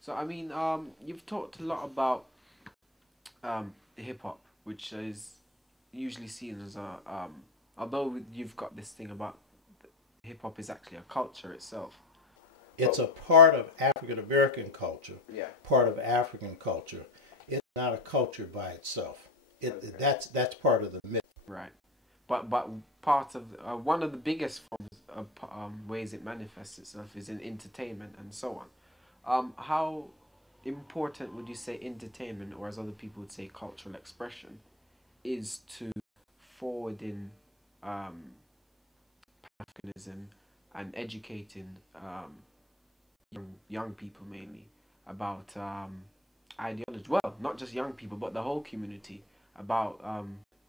So I mean, you've talked a lot about hip hop, which is usually seen as a although you've got this thing about hip hop is actually a culture itself. It's a part of African American culture, Yeah. part of African culture. It's not a culture by itself. Okay. That's part of the myth. Right. But part of one of the biggest forms of ways it manifests itself is in entertainment and so on. How important would you say entertainment, or as other people would say, cultural expression, is to forwarding Africanism and educating young people mainly about ideology? Well, not just young people, but the whole community about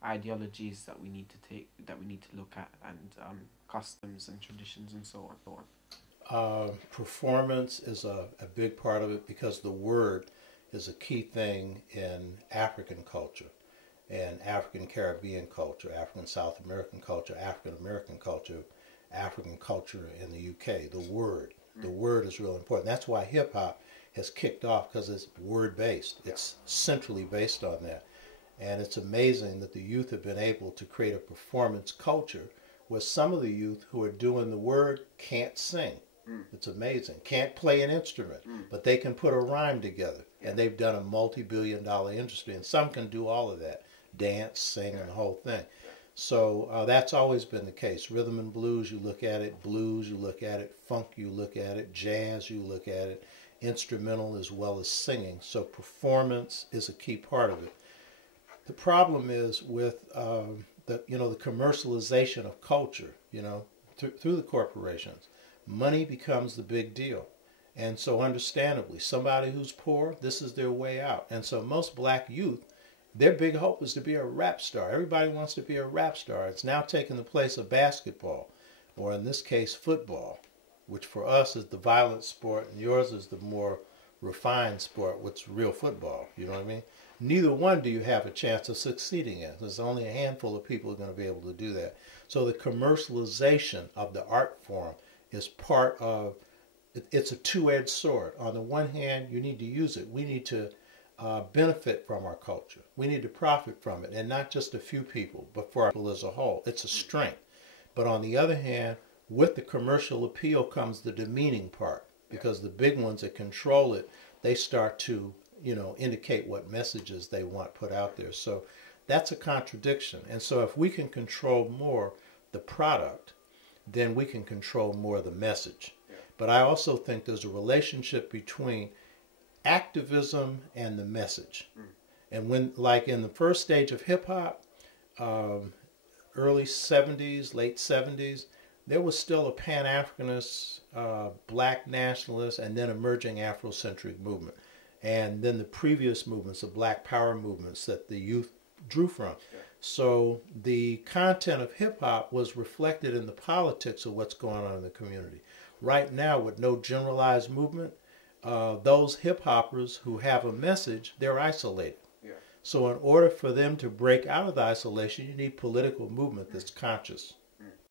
ideologies that we need to take, that we need to look at, and customs and traditions and so on. So on. Performance is a big part of it because the word is a key thing in African culture and African Caribbean culture, African South American culture, African American culture, African culture in the UK. The word is real important. That's why hip hop has kicked off, because it's word based. It's centrally based on that. And it's amazing that the youth have been able to create a performance culture where some of the youth who are doing the word can't sing. It's amazing. Can't play an instrument, but they can put a rhyme together. And they've done a multi-billion-dollar industry. And some can do all of that. Dance, sing, and the whole thing. So that's always been the case. Rhythm and blues, you look at it. Blues, you look at it. Funk, you look at it. Jazz, you look at it. Instrumental as well as singing. So performance is a key part of it. The problem is with the commercialization of culture, through the corporations. Money becomes the big deal. And so understandably, somebody who's poor, this is their way out. And so most black youth, their big hope is to be a rap star. Everybody wants to be a rap star. It's now taken the place of basketball, or in this case, football, which for us is the violent sport, and yours is the more refined sport, which is real football. You know what I mean? Neither one do you have a chance of succeeding in. There's only a handful of people who are going to be able to do that. So the commercialization of the art form is part of, it's a two-edged sword. On the one hand, you need to use it. We need to benefit from our culture. We need to profit from it, and not just a few people, but for our people as a whole. It's a strength. But on the other hand, with the commercial appeal comes the demeaning part, because the big ones that control it, they start to, indicate what messages they want put out there. So that's a contradiction. And so if we can control more the product, then we can control more of the message. But I also think there's a relationship between activism and the message. And when, like in the first stage of hip hop, early 70s, late 70s, there was still a Pan-Africanist, black nationalist, and then emerging Afrocentric movement. And then the previous movements, the black power movements that the youth drew from. So the content of hip hop was reflected in the politics of what's going on in the community. Right now, with no generalized movement, those hip hoppers who have a message, they're isolated. So in order for them to break out of the isolation, you need political movement that's conscious.